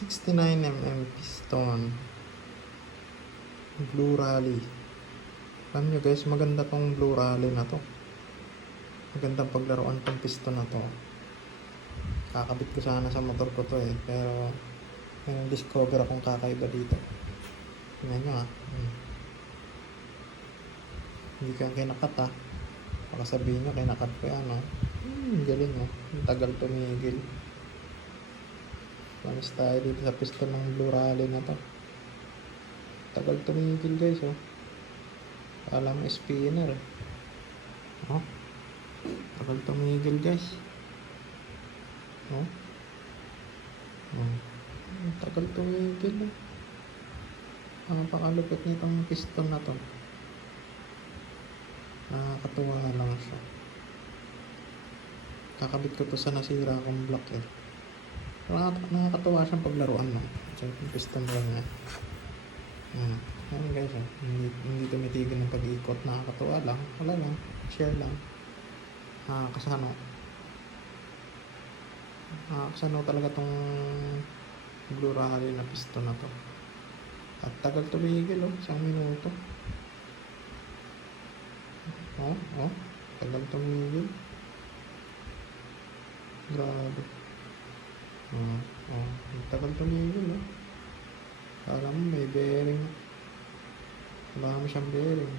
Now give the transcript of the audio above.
69mm piston. Blue Rally. Alam nyo guys, maganda tong Blue Rally na to. Magandang paglaruan tong piston na to. Kakabit ko sana sa motor ko to eh. Pero may discover akong kakaiba dito. Tingnan nyo ah. Hindi ko yung kinakat ah. Baka sabihin nyo kinakat ko yan oh. Galing oh. Ang tagal tumigil. Mamis tayo dito sa piston ng Blue Rally na to. Tagal tumigil guys oh. Alam mo spinner eh. Oh. Tagal tumigil guys. Oh. Oh. Tagal tumigil eh. Ang pakalupit nitong piston na to. Nakakatuwa lang siya. Kakabit ko to sa nasira akong block eh. Nakakatuwa siyang paglaruan no. So, yung piston lang yan. Ayan guys, hindi tumitigil ng pag-ikot. Nakakatuwa lang. Wala lang. Share lang. Nakakasano. Nakakasano talaga tong Blue Rally na piston na to. At tagal tumigil oh. 1 minuto. Oh. Tagal tumigil. Grabe. Tagal tumigil oh. Alam mo may bearing. Wala mo siyang bearing.